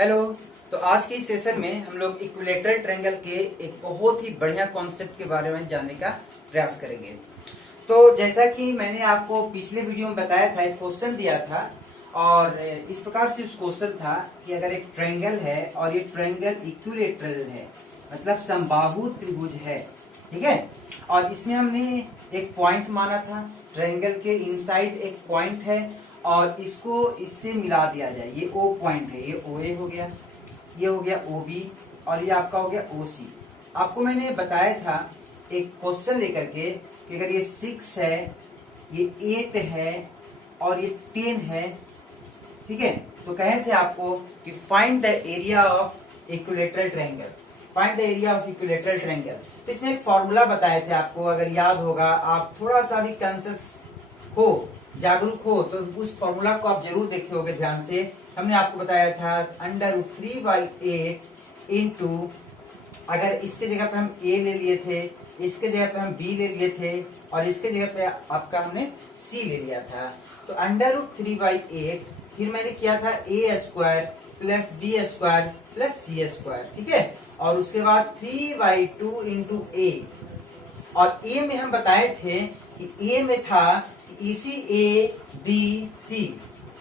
Hello. तो आज के इस सेशन में हम लोग इक्विलेटरल ट्रायंगल के एक बहुत ही बढ़िया कॉन्सेप्ट के बारे में जानने का प्रयास करेंगे। तो जैसा कि मैंने आपको पिछले वीडियो में बताया था, एक क्वेश्चन दिया था और इस प्रकार से उस क्वेश्चन था कि अगर एक ट्रायंगल है और ये ट्रायंगल इक्विलेटरल है, मतलब समबाहु त्रिभुज है, ठीक है। और इसमें हमने एक पॉइंट माना था, ट्रायंगल के इनसाइड एक पॉइंट है और इसको इससे मिला दिया जाए। ये ओ पॉइंट है, ये ओ ए हो गया, ये हो गया ओ बी और ये आपका हो गया ओ सी। आपको मैंने बताया था एक क्वेश्चन लेकर के कि अगर ये 6 है, ये 8 है और ये 10 है, ठीक है। तो कहे थे आपको कि find the area of equilateral triangle, find the area of equilateral triangle. तो इसमें एक फॉर्मूला बताए थे आपको, अगर याद होगा, आप थोड़ा सा भी कॉन्शियस हो, जागरूक हो, तो उस फॉर्मूला को आप जरूर देखे होगे ध्यान से। हमने आपको बताया था √3/8 इंटू, अगर इसके जगह पे हम a ले लिए थे, इसके जगह पे हम b ले लिए थे और इसके जगह पे आपका हमने c ले लिया था। तो √3/8 फिर मैंने किया था a² plus b² plus c², ठीक है। और उसके बाद 3/2 इंटू a, और a में हम बताए थे कि a में था कि इसी a b c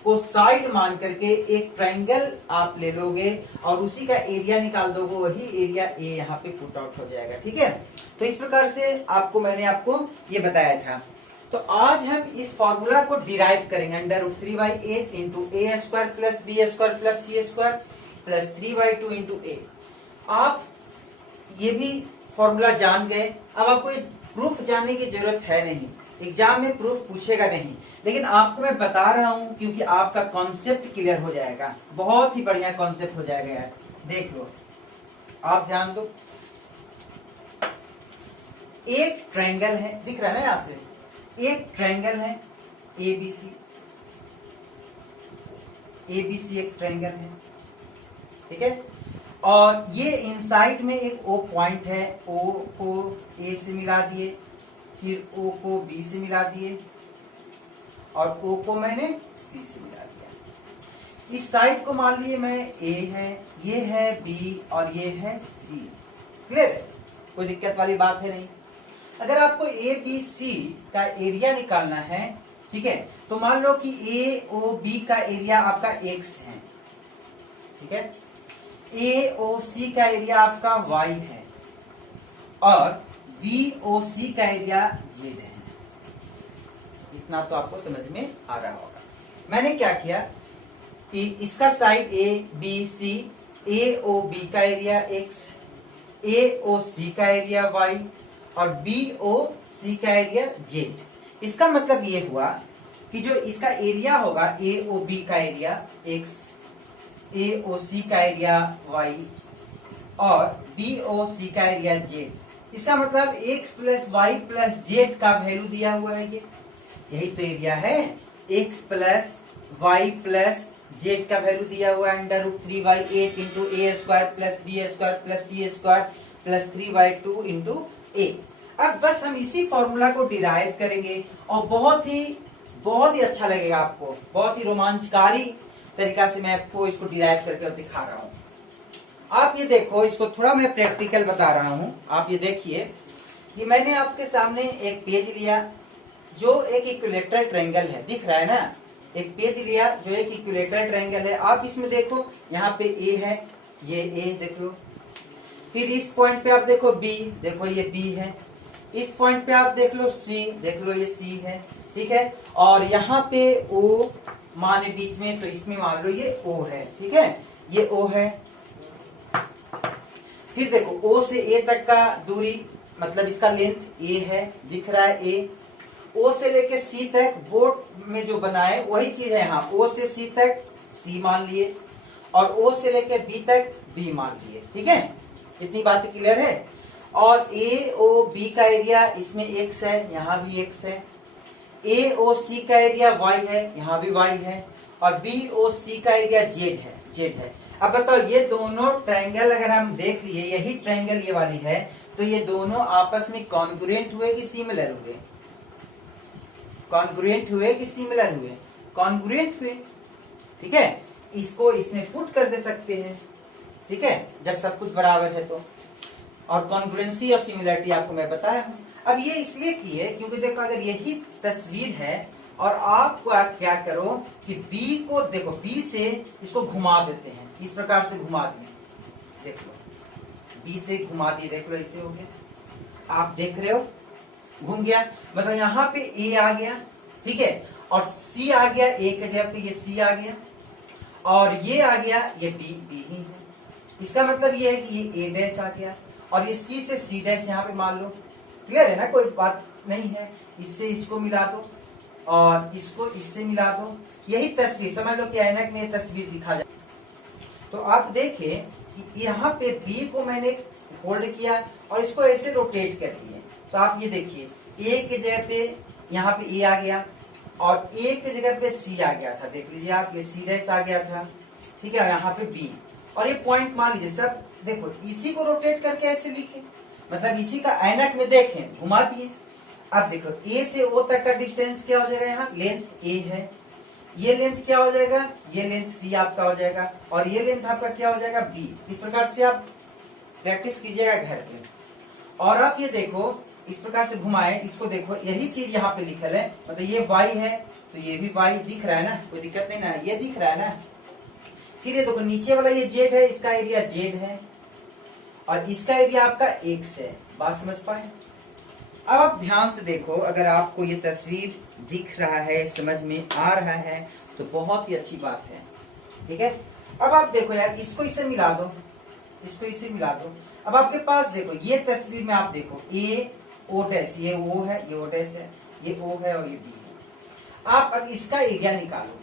को साइड मान करके एक ट्रायंगल आप ले लोगे और उसी का एरिया निकाल दोगे, वही एरिया ए यहाँ पे पुट आउट हो जाएगा, ठीक है। तो इस प्रकार से मैंने आपको ये बताया था। तो आज हम इस फॉर्मूला को डिराइव करेंगे, √3/8 into a² plus b² plus c² plus 3/2 into a। आप ये भी फॉर्मूला जान गए, अब आपको प्रूफ जानने की जरूरत है नहीं, एग्जाम में प्रूफ पूछेगा नहीं, लेकिन आपको मैं बता रहा हूं क्योंकि आपका कॉन्सेप्ट क्लियर हो जाएगा। बहुत ही बढ़िया कॉन्सेप्ट हो जाएगा यार, देख लो, आप ध्यान दो। एक ट्रायंगल है, दिख रहा है ना यहां से, एक ट्रायंगल है एबीसी, एबीसी एक ट्रायंगल है, ठीक है। और ये इनसाइड में एक ओ पॉइंट है, ओ को ए से मिला दिए, फिर ओ को बी से मिला दिए और ओ को मैंने सी से मिला दिया। इस साइड को मान लिए मैं ए है, ये है बी और ये है सी। क्लियर है, कोई दिक्कत वाली बात है नहीं। अगर आपको ए बी सी का एरिया निकालना है, ठीक है, तो मान लो कि ए ओ बी का एरिया आपका एक्स है, ठीक है, ए ओ सी का एरिया आपका वाई है और VOC का एरिया Z है। इतना तो आपको समझ में आ रहा होगा। मैंने क्या किया कि इसका side A B C, AOB का एरिया X, AOC का एरिया Y और BOC का एरिया Z। इसका मतलब ये हुआ कि जो इसका एरिया होगा, AOB का एरिया X, AOC का एरिया Y और BOC का एरिया Z, इसका मतलब x plus y plus z का वैल्यू दिया हुआ है। ये यही तो एरिया है, x plus y plus z का वैल्यू दिया हुआ है, √3/8 into a² plus b² plus c² plus 3/2 into a। अब बस हम इसी फॉर्मूला को डिराइव करेंगे और बहुत ही अच्छा लगेगा आपको, बहुत ही रोमांचकारी तरीका से मैं आपको इसको डिराइव करके दिखा रहा हूं। आप ये देखो, इसको थोड़ा मैं प्रैक्टिकल बता रहा हूं। आप ये देखिए कि मैंने आपके सामने एक पेज लिया जो एक इक्विलेटरल ट्रायंगल है, दिख रहा है ना, एक पेज लिया जो एक इक्विलेटरल ट्रायंगल है। आप इसमें देखो, यहाँ पे ए है, ये ए देख लो, फिर इस पॉइंट पे आप देखो बी, देखो ये बी है, इस पॉइंट पे आप देख लो सी, देख लो ये सी है, ठीक है। और यहाँ पे ओ माने बीच में, तो इसमें मान लो ये ओ है, ठीक है, ये ओ है। फिर देखो O से A तक का दूरी, मतलब इसका लेंथ A है, दिख रहा है A। O से लेके C तक बोर्ड में जो बना है वही चीज है यहाँ, O से C तक C मान लिए और O से लेके B तक B मान लिए, ठीक है। इतनी बात क्लियर है। और AOB का एरिया इसमें x है, यहाँ भी x है, AOC का एरिया y है, यहाँ भी y है और BOC का एरिया z है। अब बताओ, ये दोनों ट्रायंगल अगर हम देख लिए, यही ट्रायंगल ये वाली है, तो ये दोनों आपस में कॉन्ग्रुएंट हुए कि सिमिलर हुए? कॉन्ग्रुएंट हुए कि सिमिलर हुए? कॉन्ग्रुएंट हुए, ठीक है। इसको इसमें पुट कर दे सकते हैं, ठीक है, जब सब कुछ बराबर है तो। और कॉन्ग्रुएंसी और सिमिलरिटी आपको मैं बताया हूं। अब ये इसलिए की है क्योंकि देखो अगर यही तस्वीर है और आपको क्या करो कि बी को देखो, बी से इसको घुमा देते हैं, इस प्रकार से घुमा दिए, देख लो, बी से घुमा दिए, देख लो ऐसे हो गया, आप देख रहे हो घूम गया, मतलब यहाँ पे ए आ गया, ठीक है, और सी आ गया, ए के जगह पे ये सी आ गया, और ये आ गया, ये बी ही है। इसका मतलब ये है कि ये ए डैश आ गया, और ये सी से सी डैश यहाँ पे मान लो, क्लियर है ना, कोई बात नहीं है। इससे इसको मिला दो और इसको इससे मिला दो, यही तस्वीर समझ लो कि ऐनक में तस्वीर दिखा जाए। तो आप देखें कि यहाँ पे बी को मैंने होल्ड किया और इसको ऐसे रोटेट कर दिए, तो आप ये देखिए ए के जगह पे यहाँ पे ए आ गया और ए के जगह पे सी आ गया था, देख लीजिए आप, ये सी डैश आ गया था, ठीक है, यहाँ पे बी, और ये पॉइंट मान लीजिए सब, देखो इसी को रोटेट करके ऐसे लिखे, मतलब इसी का ऐनक में देखें घुमा दिए। अब देखो ए से ओ तक का डिस्टेंस क्या हो जाएगा, यहाँ लेंथ ए है, ये लेंथ क्या हो जाएगा, ये लेंथ सी आपका हो जाएगा, और ये लेंथ आपका क्या हो जाएगा, बी। इस प्रकार से आप प्रैक्टिस कीजिएगा घर पे। और आप ये देखो इस प्रकार से घुमाए, इसको देखो यही चीज यहाँ पे लिखल है, मतलब ये y है तो ये भी y दिख रहा है ना, कोई दिक्कत नहीं ना, ये दिख रहा है ना। फिर ये देखो नीचे वाला ये z है, इसका एरिया z है और इसका एरिया आपका x है, बात समझ पाए। अब आप ध्यान से देखो, अगर आपको ये तस्वीर दिख रहा है, समझ में आ रहा है तो बहुत ही अच्छी बात है, ठीक है। अब आप देखो यार, इसको इसे मिला दो, इसको इसे मिला दो। अब आपके पास देखो ये तस्वीर में आप देखो ए ओ डैश, ये ओ है, ये ओ डैश है, ये ओ है और ये बी है। आप अब इसका एरिया निकालो,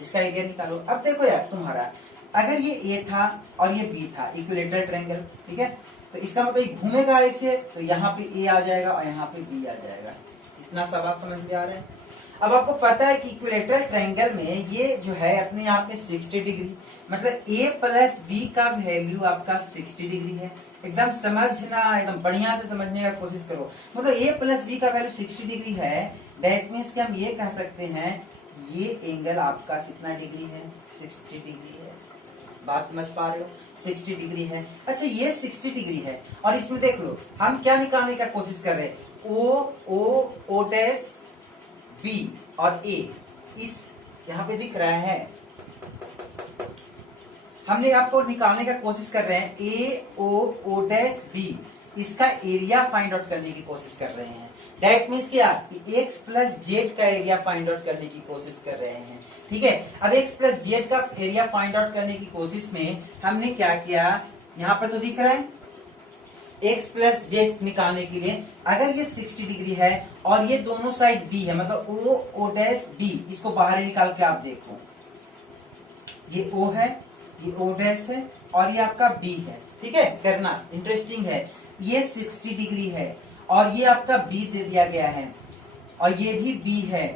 इसका एरिया निकालो। अब देखो यार तुम्हारा, अगर ये ए था और ये बी था, इक्विलेटरल ट्रायंगल, ठीक है, तो इसका मतलब ये घूमेगा ऐसे, तो यहाँ पे ए आ जाएगा और यहाँ पे बी आ जाएगा। इतना सा बात समझ में आ रहा है। अब आपको पता है कि इक्विलेटरल ट्रायंगल में ये जो है अपने आप में 60 डिग्री, मतलब a प्लस बी का वैल्यू आपका 60 डिग्री है। एकदम समझना, एकदम बढ़िया से समझने का कोशिश करो। मतलब a प्लस बी का वैल्यू 60 डिग्री है, दैट मीन्स कि हम ये कह सकते हैं ये एंगल आपका कितना डिग्री है, 60 डिग्री है। बात समझ पा रहे हो, 60 डिग्री है। अच्छा ये 60 डिग्री है और इसमें देख लो हम क्या निकालने का कोशिश कर रहे हैं, ओ डैश बी और ए, इस यहाँ पे दिख रहा है, हमने आपको निकालने का कोशिश कर रहे हैं ए ओ डैश बी, इसका एरिया फाइंड आउट करने की कोशिश कर रहे हैं। दैट मीन्स क्या कि एक्स प्लस जेड का एरिया फाइंड आउट करने की कोशिश कर रहे हैं, ठीक है। अब एक्स प्लस जेड का एरिया फाइंड आउट करने की कोशिश में हमने क्या किया, यहाँ पर तो दिख रहा है एक्स प्लस जेड निकालने के लिए अगर ये 60 डिग्री है और ये दोनों साइड बी है, मतलब ओ डैश बी, इसको बाहर निकाल के आप देखो, ये ओ है, ये ओ डैश है और ये आपका बी है, ठीक है। करना इंटरेस्टिंग है, ये 60 डिग्री है और ये आपका बी दे दिया गया है और ये भी बी है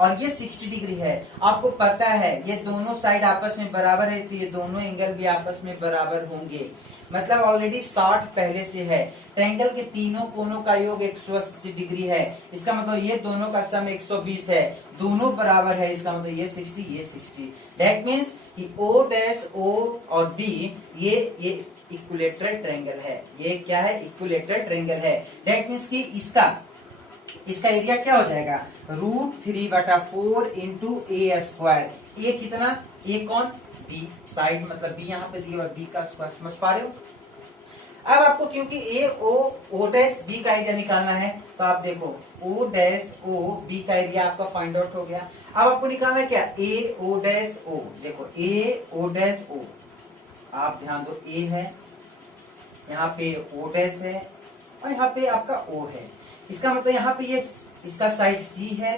और ये 60 डिग्री है। आपको पता है ये दोनों साइड आपस में बराबर है, तो ये दोनों एंगल भी आपस में बराबर होंगे, मतलब ऑलरेडी 60 पहले से है। ट्रायंगल के तीनों कोनों का योग 180 डिग्री है, इसका मतलब ये दोनों का सम 120 है, दोनों बराबर है, इसका मतलब ये 60 ये 60। दैट मीन्स कि ओ डैश ओ और बी ये इक्विलेटरल ट्रायंगल है, ये क्या है, इक्विलेटरल ट्रायंगल है। दैट मीन्स कि इसका एरिया क्या हो जाएगा, √3/4 इंटू ए स्क्वायर। ए कितना, ए कौन, बी साइड, मतलब बी यहाँ पे दिया और बी का स्क्वायर, समझ पा रहे हो। अब आपको क्योंकि ए ओ डैश बी का एरिया निकालना है, तो आप देखो ओ डैश ओ बी का एरिया आपका फाइंड आउट हो गया। अब आपको निकालना है क्या, ए ओ डैश ओ, देखो ए ओ डैश ओ, आप ध्यान दो, ए है, यहाँ पे ओ डैश है और यहाँ पे आपका ओ है। इसका मतलब यहाँ पे ये इसका साइड सी है,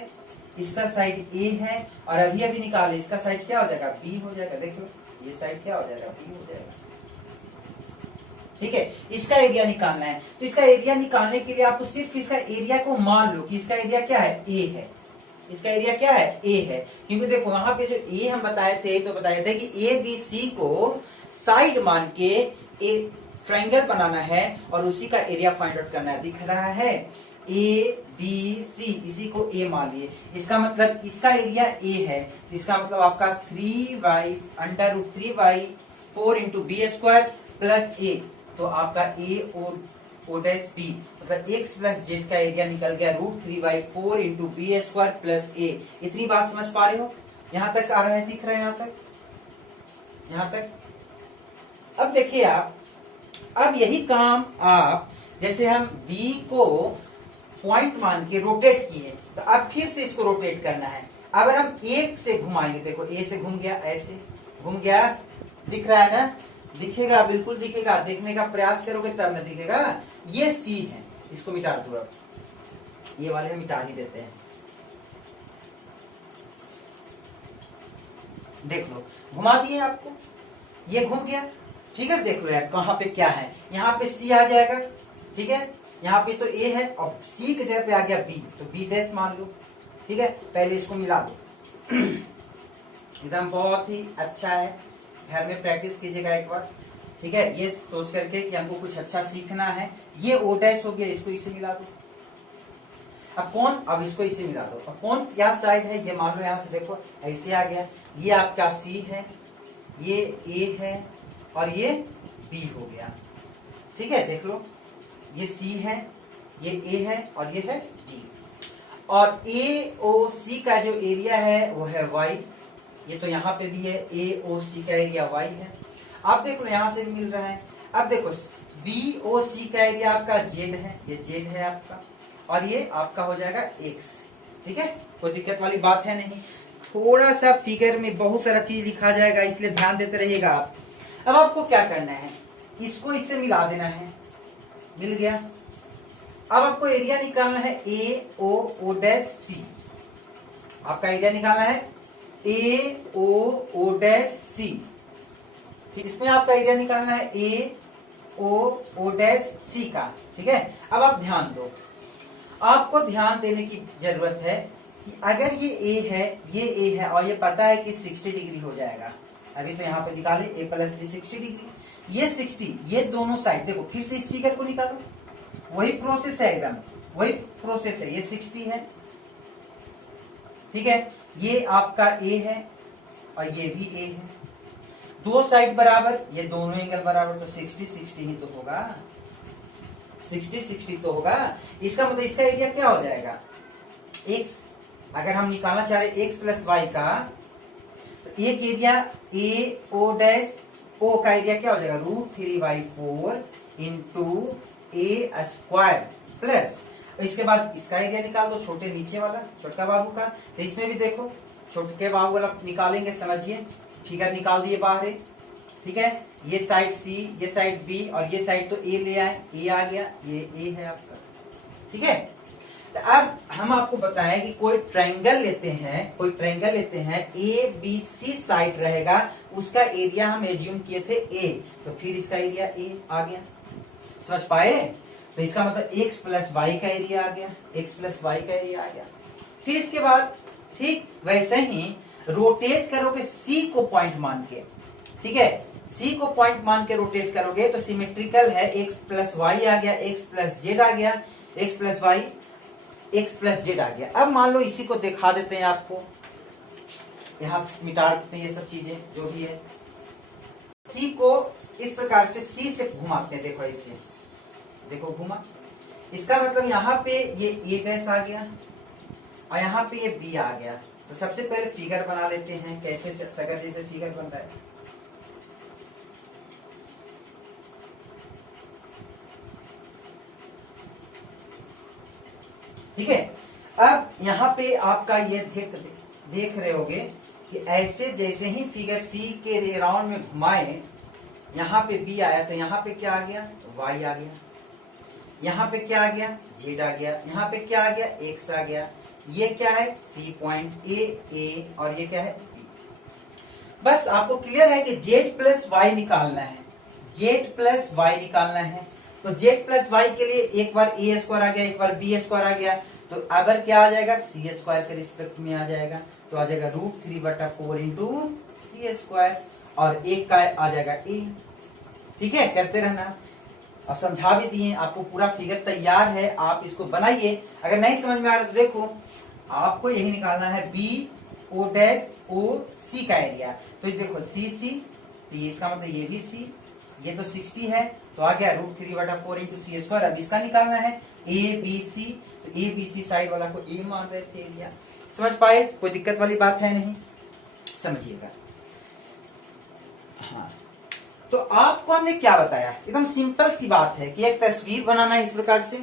इसका साइड ए है और अभी अभी निकाले, इसका साइड क्या हो जाएगा, बी हो जाएगा। देखो ये साइड क्या हो जाएगा, बी हो जाएगा, ठीक है। इसका एरिया निकालना है, तो इसका एरिया निकालने के लिए आपको सिर्फ इसका एरिया को मान लो कि इसका एरिया क्या है, ए है, इसका एरिया क्या है, ए है। क्योंकि देखो वहां पे जो ए हम बताए थे, तो बताए थे कि ए बी सी को साइड मान के एक ट्रायंगल बनाना है और उसी का एरिया फाइंड आउट करना है। दिख रहा है ए बी सी, इसी को ए मान लिए, इसका मतलब इसका एरिया ए है, इसका मतलब आपका 3y √3y4 into B square plus A, तो आपका ए ओ डैश बी मतलब एक्स प्लस जेड का एरिया निकल गया √3y4 into B square plus A. इतनी बात समझ पा रहे हो? यहां तक आ रहा है, दिख रहा है यहां तक? अब देखिए आप, अब यही काम आप, जैसे हम बी को पॉइंट मान के रोटेट किए, तो अब फिर से इसको रोटेट करना है। अगर हम एक से घुमाएंगे, देखो ए से घूम गया, ऐसे घूम गया, दिख रहा है ना? दिखेगा, बिल्कुल दिखेगा, देखने का प्रयास करोगे तब ना दिखेगा। ये सी है, इसको मिटा दो, अब ये वाले हम मिटा ही देते हैं। देख लो, घुमा दिए आपको, ये घूम गया, ठीक है? देख लो यार कहां पे क्या है, यहाँ पे सी आ जाएगा, ठीक है? यहाँ पे तो ए है और सी की जगह पे आ गया बी, तो बी डैश मान लो, ठीक है? पहले इसको मिला दो। एकदम बहुत ही अच्छा है, घर में प्रैक्टिस कीजिएगा एक बार, ठीक है? ये सोच करके कि हमको कुछ अच्छा सीखना है। ये ओ डैश हो गया, इसको इसे मिला दो। अब कौन, अब इसको इसे मिला दो। अब कौन क्या साइड है, ये मान लो यहाँ से देखो ऐसे आ गया, ये आपका सी है, ये ए है और ये बी हो गया, ठीक है? देख लो, ये सी है, ये ए है और ये है बी। और ए ओ सी का जो एरिया है वो है वाई, ये तो यहाँ पे भी है, ए ओ सी का एरिया वाई है। आप देख लो यहाँ से भी मिल रहा है। अब देखो बी ओ सी का एरिया आपका जेड है, ये जेड है आपका, और ये आपका हो जाएगा एक्स, ठीक है? कोई दिक्कत वाली बात है नहीं। थोड़ा सा फिगर में बहुत सारा चीज लिखा जाएगा, इसलिए ध्यान देते रहिएगा आप। अब आपको क्या करना है, इसको इससे मिला देना है, मिल गया। अब आपको एरिया निकालना है ए ओ डैश सी, आपका एरिया निकालना है ए ओ डैश सी, ठीक? इसमें आपका एरिया निकालना है ए ओ डैश सी का, ठीक है? अब आप ध्यान दो, आपको ध्यान देने की जरूरत है कि अगर ये ए है, ये ए है और ये पता है कि 60 डिग्री हो जाएगा, अभी तो यहाँ पे निकाले ए प्लस बी 60 डिग्री, ये 60, ये दोनों साइड देखो, फिर से इस फिगर को निकालो, वही प्रोसेस है, एकदम वही प्रोसेस है। ये 60 है, ठीक है? ये आपका ए है और ये भी ए है, दो साइड बराबर, ये दोनों एंगल बराबर, तो 60 60 ही तो होगा, 60 60 तो होगा। इसका मतलब इसका एरिया क्या हो जाएगा, एक्स। अगर हम निकालना चाह रहे एक्स प्लस वाई का, तो एक area A O dash O का एरिया क्या हो जाएगा √3y4 into A square plus, इसके बाद इसका एरिया निकाल दो, छोटे नीचे वाला, छोटका बाबू का। तो इसमें भी देखो छोटे बाबू वाला निकालेंगे, समझिए, फिगर निकाल दिए बाहर, ठीक है? ये साइड सी, ये साइड बी और ये साइड तो ए ले आए, ए आ गया, ये ए है आपका, ठीक है? तो अब हम आपको बताएं कि कोई ट्रायंगल लेते हैं, कोई ट्रायंगल लेते हैं, ए बी सी साइड रहेगा, उसका एरिया हम एज्यूम किए थे ए, तो फिर इसका एरिया ए आ गया, समझ पाए? तो इसका मतलब एक्स प्लस वाई का एरिया आ गया, एक्स प्लस वाई का एरिया आ गया। फिर इसके बाद ठीक वैसे ही रोटेट करोगे सी को पॉइंट मान के, ठीक है? सी को पॉइंट मान के रोटेट करोगे तो सिमेट्रिकल है, एक्स प्लस वाई आ गया, एक्स प्लस जेड आ गया, x plus y x plus z आ गया। अब मान लो इसी को दिखा देते हैं आपको, यहां मिटा देते हैं ये सब चीजें जो भी है। सी को इस प्रकार से सी से घुमाते हैं, देखो इससे, देखो घुमा, इसका मतलब यहाँ पे ये ए डैश आ गया और यहाँ पे ये बी आ गया। तो सबसे पहले फिगर बना लेते हैं, कैसे सगर जैसे फिगर बन रहा है। ठीक है? अब यहाँ पे आपका ये देख रहे होगे कि ऐसे जैसे ही फिगर सी के राउंड में घुमाए, यहाँ पे बी आया तो यहाँ पे क्या आ गया, वाई आ गया, यहाँ पे क्या आ गया, जेड आ गया, यहाँ पे क्या आ गया, एक्स आ गया। ये क्या है, सी पॉइंट ए और ये क्या है, बी। बस आपको क्लियर है कि जेड प्लस वाई निकालना है, जेड प्लस वाई निकालना है। तो जेड प्लस वाई के लिए एक बार ए स्क्वायर आ गया, एक बार बी स्क्वायर आ गया, तो अगर क्या आ जाएगा, सी स्क्वायर के रिस्पेक्ट में आ जाएगा, तो आ जाएगा √3/4 इंटू सी स्क्वायर, और एक का आ जाएगा ए। ठीक है, करते रहना। और समझा भी दिए, आपको पूरा फिगर तैयार है, आप इसको बनाइए। अगर नहीं समझ में आ रहा तो देखो, आपको यही निकालना है बी ओ डैश ओ सी का एरिया। तो देखो सी सी, तो ये इसका मतलब ये भी सी, ये तो 60 है, तो आ गया √3/4 इंटू सी स्क्वायर। अब इसका निकालना है ए बी सी, तो ए बी सी साइड वाला को ए मान रहे थे एरिया। समझ पाए? कोई दिक्कत वाली बात है नहीं, समझिएगा। हाँ, तो आपको हमने क्या बताया, एकदम सिंपल सी बात है कि एक तस्वीर बनाना है इस प्रकार से,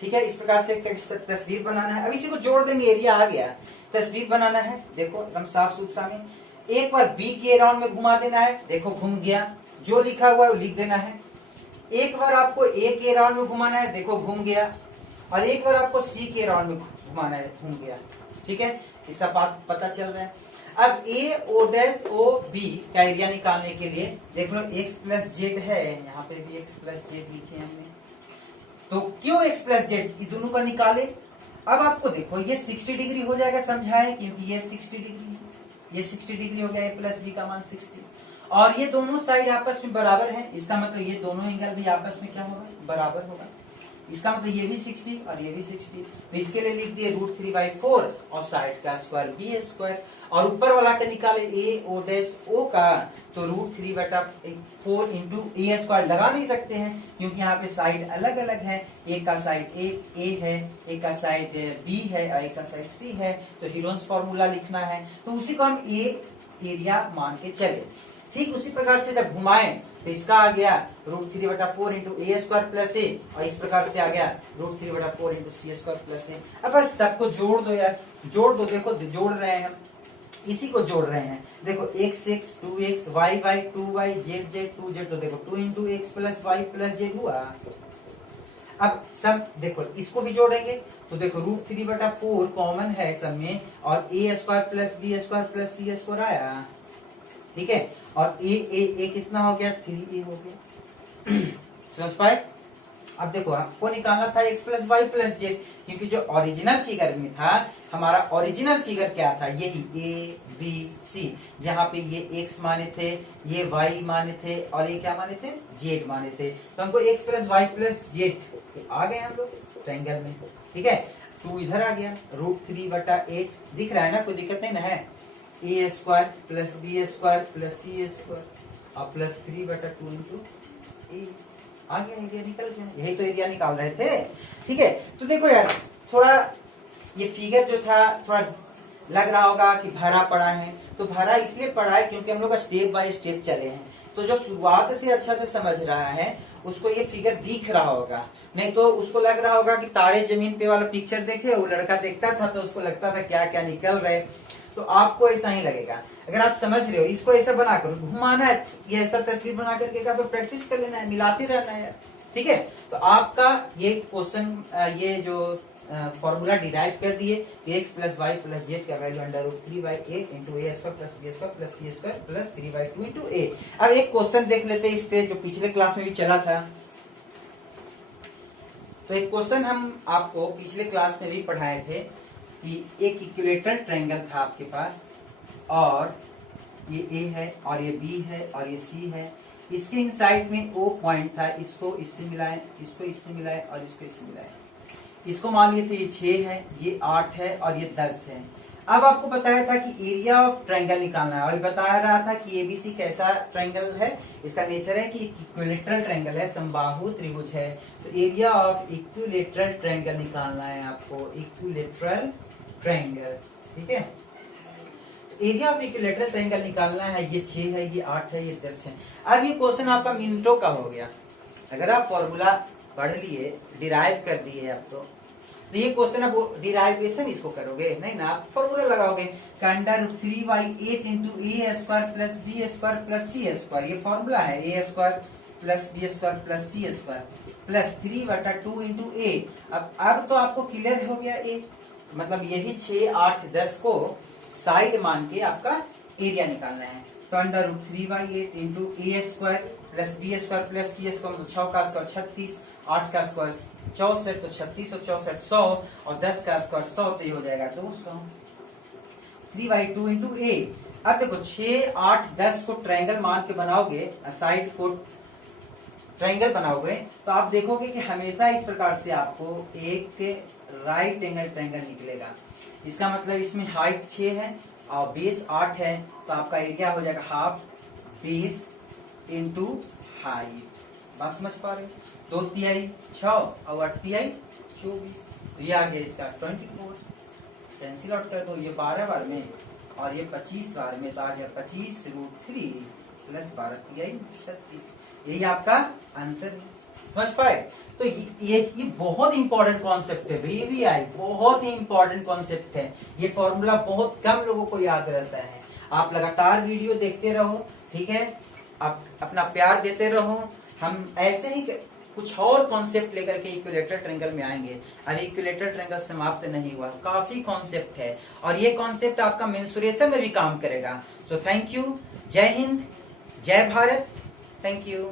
ठीक है, इस प्रकार से एक तस्वीर बनाना है। अब इसी को जोड़ देंगे, एरिया आ गया। तस्वीर बनाना है, देखो एकदम साफ सुथरा में, एक बार बी के राउंड में घुमा देना है, देखो घूम गया, जो लिखा हुआ है वो लिख देना है। एक बार आपको ए के राउंड में घुमाना है, देखो घूम गया, और एक बार आपको सी के राउंड में घुमाना है, घूम गया, ठीक है, इसका बात पता चल रहा है। अब ए ओ डैश ओ बी का एरिया निकालने के लिए देख लो x प्लस जेड है, यहाँ पे भी x प्लस जेड लिखे हमने, तो क्यों x प्लस जेड, ये दोनों का निकाले। अब आपको देखो ये 60 डिग्री हो जाएगा, समझाए, क्योंकि ये 60 डिग्री, ये 60 डिग्री हो गया, ए प्लस बी का मान 60, और ये दोनों साइड आपस में बराबर है, इसका मतलब ये दोनों एंगल भी आपस में क्या होगा, बराबर होगा। इसका मतलब ये भी 60 और ये भी 60, तो इसके लिए लिख दिए √3/4 और साइड का स्क्वायर बी स्क्वायर, और ऊपर वाला का निकाले ए ओ डैश ओ का, तो √3/4 इंटू ए स्क्वायर लगा नहीं सकते हैं, क्योंकि यहाँ पे साइड अलग अलग है, एक का साइड ए है, एक का साइड बी है और एक का साइड सी है, तो हीरोन्स फॉर्मूला लिखना है, तो उसी को हम ए एरिया मान के चले। ठीक उसी प्रकार से जब घुमाएं तो इसका आ गया √3/4 इंटू ए स्क्वायर प्लस ए, और इस प्रकार से आ गया √3/4 इंटू सी स्क्वायर प्लस ए। अब बस सबको जोड़ दो यार, जोड़ दो, देखो जोड़ रहे हैं हम, इसी को जोड़ रहे हैं, देखो x 2x y 2y z 2z, तो देखो 2 into x plus y plus z हुआ। अब सब देखो इसको भी जोड़ेंगे, तो देखो √3/4 कॉमन है सब में, और A square plus B square plus C square आया, ठीक है, और ए कितना हो गया, 3a हो गया। समझ पाए? अब देखो आपको निकालना था x plus y plus z, क्योंकि जो ओरिजिनल फिगर में था, हमारा ओरिजिनल फिगर क्या था, यही ए बी सी, जहाँ पे ये x माने थे, ये y माने थे, और ये क्या माने थे, z माने थे, तो हमको x plus y plus z आ गए हम लोग ट्रायंगल में, ठीक है। 2 इधर आ गया, √3/8 दिख रहा है ना, कोई दिक्कत नहीं ना है, A square plus B square plus C square और प्लस 3/2 इंटू ए, आ गया, एरिया निकल गया, यही तो एरिया निकाल रहे थे, ठीक है। तो देखो यार, थोड़ा ये फिगर जो था थोड़ा लग रहा होगा कि भरा पड़ा है, तो भरा इसलिए पड़ा है क्योंकि हम लोग स्टेप बाय स्टेप चले हैं, तो जो शुरुआत से अच्छा से समझ रहा है उसको ये फिगर दिख रहा होगा, नहीं तो उसको लग रहा होगा कि तारे जमीन पे वाला पिक्चर देखे, वो लड़का देखता था तो उसको लगता था क्या क्या निकल रहे, तो आपको ऐसा ही लगेगा। अगर आप समझ रहे हो, इसको ऐसा बनाकर घुमाना है, ये ऐसा तस्वीर बना करके का तो प्रैक्टिस कर लेना है, मिलाते रहना है, ठीक है। तो आपका ये क्वेश्चन, ये जो फॉर्मूला डिराइव कर दिए, x plus y plus z का value √3/8 into A square plus B square plus C square plus 3/2 into A. अब एक क्वेश्चन देख लेते हैं इस पे, जो पिछले क्लास में भी चला था। तो एक क्वेश्चन हम आपको पिछले क्लास में भी पढ़ाए थे कि एक इक्विलेटरल ट्रायंगल था आपके पास, और ये ए है और ये बी है और ये सी है, इसके इनसाइड में ओ पॉइंट था, इसको इससे मिलाएं, इसको इससे मिलाएं और इसको इससे मिलाएं, इसको मान लिए थे ये 6 है, ये 8 है और ये 10 है। अब आपको बताया था कि एरिया ऑफ ट्रायंगल निकालना है, और बता रहा था कि एबीसी कैसा ट्रायंगल है, इसका नेचर है कि इक्विलेटरल ट्रायंगल है, समबाहु त्रिभुज है, तो एरिया ऑफ इक्विलेटरल ट्रायंगल निकालना है आपको, इक्विलेटरल ट्रायंगल, ठीक है। एरिया ऑफ इक्विलेटरल ट्रायंगल निकालना है, ये 6 है, ये 8 है, ये 10 है। अब ये क्वेश्चन आपका मिनटों का हो गया, अगर आप फॉर्मूला पढ़ लिए, डिराइव कर दिए आप, तो ये क्वेश्चन अब डिराइवेशन इसको करोगे नहीं ना, आप फॉर्मूला लगाओगे, √3/8 into A square plus B square plus C square, ये फॉर्मूला है, A square plus B square plus C square plus 3/2 into A. अब तो आपको क्लियर हो गया, ए मतलब यही 6, 8, 10 को साइड मान के आपका एरिया निकालना है, तो √3/8 into A square plus B square plus C square, 6 का स्क्वायर 36, 8 का स्क्वायर 64, तो 36 और 64 100, और 10 का स्क्वायर 100, तो ये हो जाएगा 200, 3/2 इंटू ए। अब देखो 6, 8, 10 को ट्रायंगल मान के बनाओगे, साइड को ट्रायंगल बनाओगे तो आप देखोगे कि हमेशा इस प्रकार से आपको एक राइट एंगल ट्रायंगल निकलेगा। इसका मतलब इसमें हाइट 6 है और बेस 8 है, तो आपका एरिया हो जाएगा हाफ बेस इंटू हाइट। बात समझ पा रहे हो? 2/3 6 और 8/3 24, तो ये आ गया इसका 24। कैंसिल आउट कर दो, ये 12 बार में और ये 25 बार में, तो आ गया 25√3 प्लस 12/3 36। यही आपका आंसर है। समझ पाए? तो ये बहुत इंपॉर्टेंट कॉन्सेप्ट है, VVI बहुत ही इंपॉर्टेंट कॉन्सेप्ट है। ये फॉर्मूला बहुत कम लोगों को याद रहता है। आप लगातार वीडियो देखते रहो, ठीक है, आप अपना प्यार देते रहो। हम ऐसे ही कुछ और कॉन्सेप्ट लेकर के इक्विलेटरल ट्रायंगल में आएंगे। अभी इक्विलेटरल ट्रायंगल समाप्त नहीं हुआ, काफी कॉन्सेप्ट है और ये कॉन्सेप्ट आपका मेंसुरेशन में भी काम करेगा। सो थैंक यू, जय हिंद, जय भारत, थैंक यू।